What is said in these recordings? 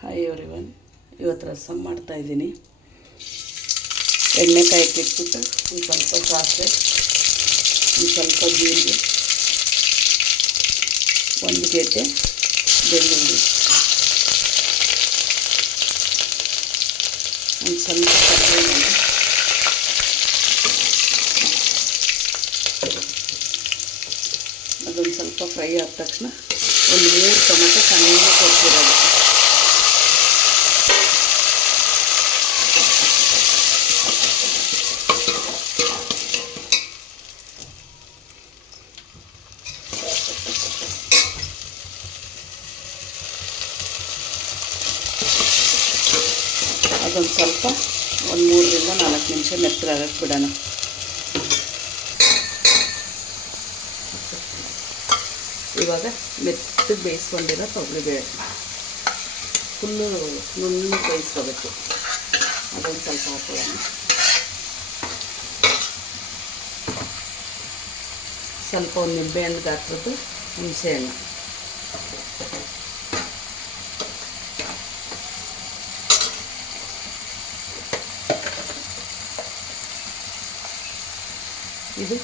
Hi everyone, ಇವತ್ತು ರಸಮ್ ಮಾಡ್ತಾಯಿದ್ದೀನಿ. ಎಣ್ಣೆ ಕಾಯಕ್ಕೆ ಇಟ್ಬಿಟ್ಟು ಒಂದು ಸ್ವಲ್ಪ ಸಾಸಿವೆ, ಒಂದು ಸ್ವಲ್ಪ ಜೀರಿಗೆ, ಒಂದು ಗೆಡ್ಡೆ ಬೆಳ್ಳುಳ್ಳಿ, ಒಂದು ಸ್ವಲ್ಪ ಕರಿಬೇವು, ಅದೊಂದು ಸ್ವಲ್ಪ ಫ್ರೈ ಆದ ತಕ್ಷಣ ಒಂದು 3 ಟೊಮೆಟೊ ಸಣ್ಣಗೆ ಕೊಡ್ತಿರೋದು. ಅದೊಂದು ಸ್ವಲ್ಪ ಒಂದು 3 ರಿಂದ 4 ನಿಮಿಷ ಮೆತ್ತಗಾಗಕ್ಕೆ ಬಿಡೋಣ. ಇವಾಗ ಮೆತ್ತಗೆ ಬೇಯಿಸ್ಕೊಂಡಿರೋ ತೊಗರಿಬೇಳೆ ಫುಲ್ಲು ನುಣ್ಣಗೆ ಬೇಯಿಸ್ಕೋಬೇಕು. ಅದೊಂದು ಸ್ವಲ್ಪ ಹಾಕೊಳ್ಳೋಣ. ಸ್ವಲ್ಪ ಒಂದು ನಿಂಬೆಹಣ್ಣು ಗಾತ್ರದ್ದು ಹುಣಸೆಹಣ್ಣು, ಇದು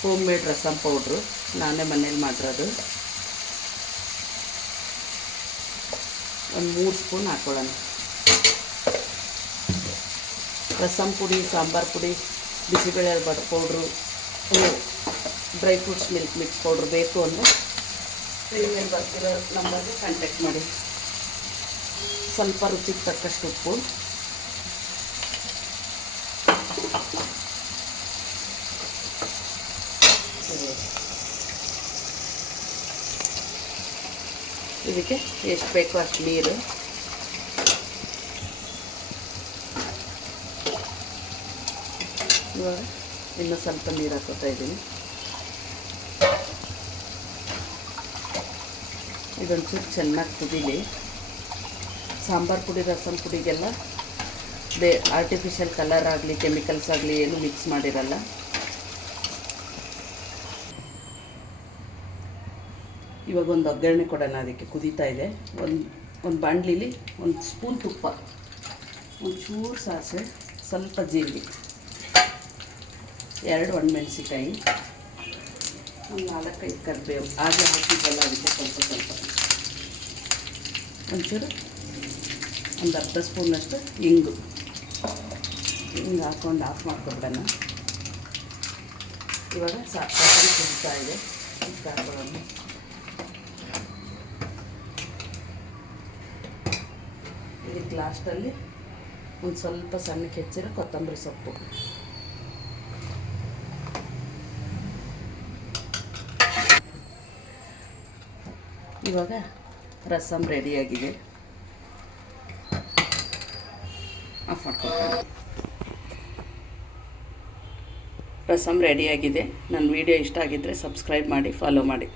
ಹೋಮ್ ಮೇಡ್ ರಸಮ್ ಪೌಡ್ರು, ನಾನೇ ಮನೇಲಿ ಮಾಡಿರೋದು. ಒಂದು 3 ಸ್ಪೂನ್ ಹಾಕ್ಕೊಳ್ಳೋಣ. ರಸಮ್ ಪುಡಿ, ಸಾಂಬಾರು ಪುಡಿ, bisi bele bath powder, dry fruits milk mix powder ಬೇಕು ಅಂದರೆ ಸ್ಕ್ರೀನ್ ಬರ್ತಿರೋ ನಂಬರ್ಗೆ ಕಾಂಟ್ಯಾಕ್ಟ್ ಮಾಡಿ. ಸ್ವಲ್ಪ ರುಚಿಗೆ ತಕ್ಕಷ್ಟು ಉಪ್ಪು, ಇದಕ್ಕೆ ಎಷ್ಟು ಬೇಕೋ ಅಷ್ಟು ನೀರು, ಇವಾಗ ಇನ್ನೂ ಸ್ವಲ್ಪ ನೀರು ಹಾಕೋತಾ ಇದ್ದೀನಿ. ಇದೊಂಚೂರು ಚೆನ್ನಾಗಿ ಕುದೀಲಿ. ಸಾಂಬಾರು ಪುಡಿ, ರಸಮ್ ಪುಡಿಗೆಲ್ಲ ಆರ್ಟಿಫಿಷಿಯಲ್ ಕಲರ್ ಆಗಲಿ ಕೆಮಿಕಲ್ಸ್ ಆಗಲಿ ಏನು ಮಿಕ್ಸ್ ಮಾಡಿರಲ್ಲ. ಇವಾಗ ಒಂದು ಒಗ್ಗರಣೆ ಕೊಡೋಣ. ಅದಕ್ಕೆ ಕುದೀತಾ ಇದೆ. ಒಂದು ಬಾಣಲಿಲಿ 1 ಸ್ಪೂನ್ ತುಪ್ಪ, ಒಂಚೂರು ಸಾಸಿವೆ, ಸ್ವಲ್ಪ ಜೀರಿಗೆ, 2 ಒಣಮೆಣಸಿಕಾಯಿ, ಒಂದು 4-5 ಕರಿಬೇವು, ಹಾಗೆ ಹಾಕಿದ್ದಲ್ಲ ಅದಕ್ಕೆ ಸ್ವಲ್ಪ ಒಂಚೂರು ಒಂದು ಅರ್ಧ ಸ್ಪೂನಷ್ಟು ಹಿಂಗು ಹಾಕ್ಕೊಂಡು ಆಫ್ ಮಾಡ್ಕೊಬಿಡೋಣ. ಇವಾಗ ಸಾಕಾಗಿ ಕುದೀತಾ ಇದೆ. ಹಾಕೊಳ್ಳೋಣ. ಇದಕ್ಕೆ ಲಾಸ್ಟಲ್ಲಿ ಒಂದು ಸ್ವಲ್ಪ ಸಣ್ಣಕ್ಕೆ ಹೆಚ್ಚಿರೋ ಕೊತ್ತಂಬರಿ ಸೊಪ್ಪು. ಇವಾಗ ರಸಮ್ ರೆಡಿಯಾಗಿದೆ. ಆಫ್ ಮಾಡ್ಕೊಳ್ತೀನಿ. ರಸಮ್ ರೆಡಿಯಾಗಿದೆ. ನನ್ನ ವಿಡಿಯೋ ಇಷ್ಟ ಆಗಿದ್ದರೆ ಸಬ್ಸ್ಕ್ರೈಬ್ ಮಾಡಿ, ಫಾಲೋ ಮಾಡಿ.